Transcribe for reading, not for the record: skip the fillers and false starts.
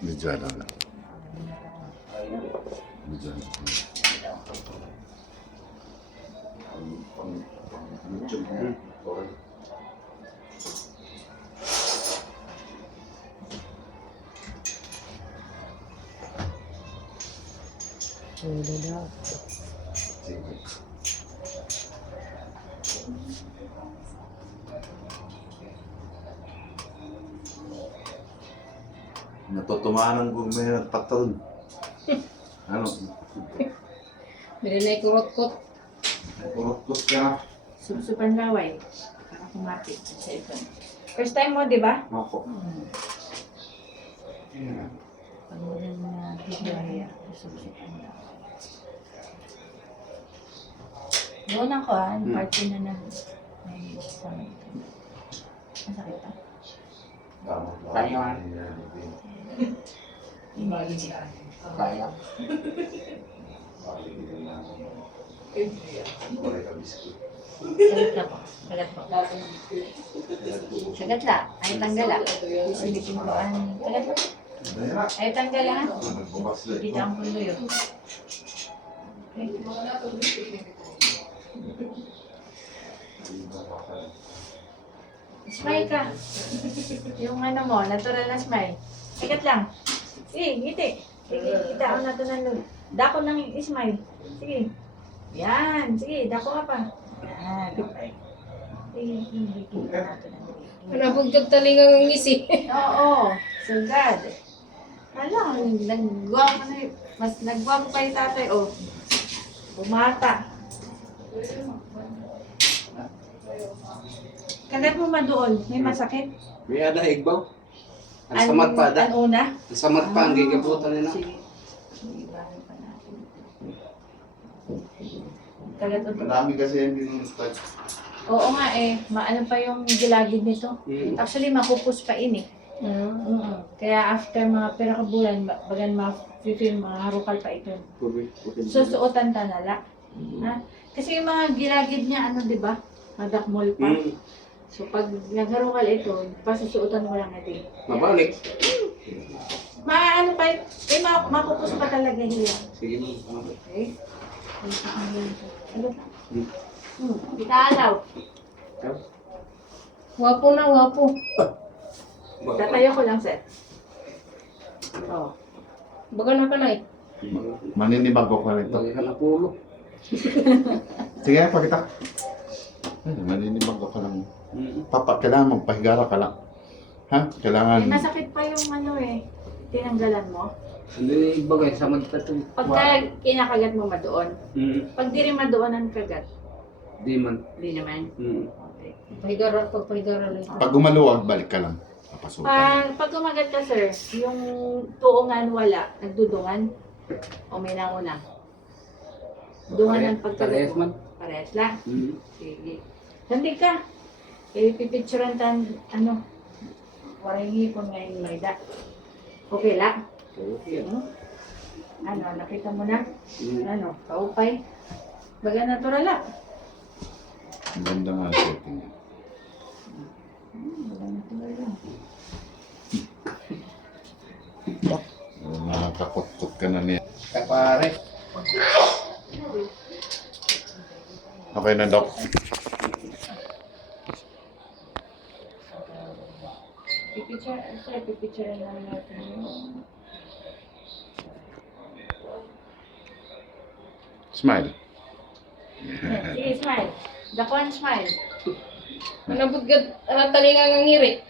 Medyo lang. Medyo lang. Pwede daw. Natutumanan ko may nagpatalon. Ano? Bili na ikurot-kot. Kurot-kurot ka na. Susupan laway. Para kumapit sa ito. First time mo, di ba? Ako. Pag mo na bigaya, susupan laway. Doon ako party na ng may isang masakit pa. Kaya. Kaya. Sagat na po. Sagat po. Sagat la. Ay tanggal la. Ulitin ko sagat po. Ay tanggal la. Dito ang pulo yun. Smile ka. Yung ano mo, natural na smile. Sagat lang. Sige, ngiti. Sige, kita ako na ito ng lul. Dako lang yung smile. Sige. Yan. Sige, dako ka pa. Yan. Sige, kita natin ang Manabugtog talingang ang ngisi. Oo. Sugad. Hala, nagwang ano eh. Mas nagwang pa yung tatay. Oh. Bumata. Kagat mo ma doon. May masakit? May ada igbaw. Ang samat pa ada. Ang una? Ang samat pa ang gigabutan nila. Sige. Ibahin pa natin. Kagat mo. Marami kasi hindi nung start. Oo nga eh. Maano pa yung gilagid nito. Actually, makupos pa ini. Kaya after mga pirakabulan, bagan ma-feel mga harukal pa ito. Susuotan ta nala. Ha? Kasi yung mga gilagid niya, ano, di ba? Madakmol pa. So, pag nagharukal ito, pasusuotan mo lang natin. Mabalik. Ano pa, makupos pa talaga niya. Sige mo. Okay? Ano pa? Italaw. Wapo na, wapo. Tatayo ko lang, sir. Oh. Baga na ka na eh. Maninibag ko ka rin to. Bagi ka na pulo. Sige, pakita. Maninibag ko ka lang. Papa, kailangan magpahigara ka lang. Ha? Kailangan... Masakit pa yung ano eh. Tinanggalan mo. Hindi ibagay sa magtatong. Pagka kinakagat mo madoon. Pag di rin madoon ang kagat, Di man. di naman. Okay. Pahigara, pagpahigara lang. Pag gumaluwag, balik ka lang. Papasukan. Pag kumagat ka, sir, yung tuungan wala, nagdudungan. O may nauna. Dungan ang pagkagat Parehas man. mo. Parehas lang. Sige. Sandi ka. Pipicturean tan, ano, waringi ko ngayon may da. Okay lang? Okay. Ano, nakita mo na? Ano, kaupay. Baga natural lang. Ang ganda nga ang setting niya. Baga natural lang. Nakakakot-kot ka na niya. Kapare. Okay na, Doc. Pipicture lang natin yung... Smile. Sige, smile. Dakuan smile. Manabugtog talingang ang ngiri.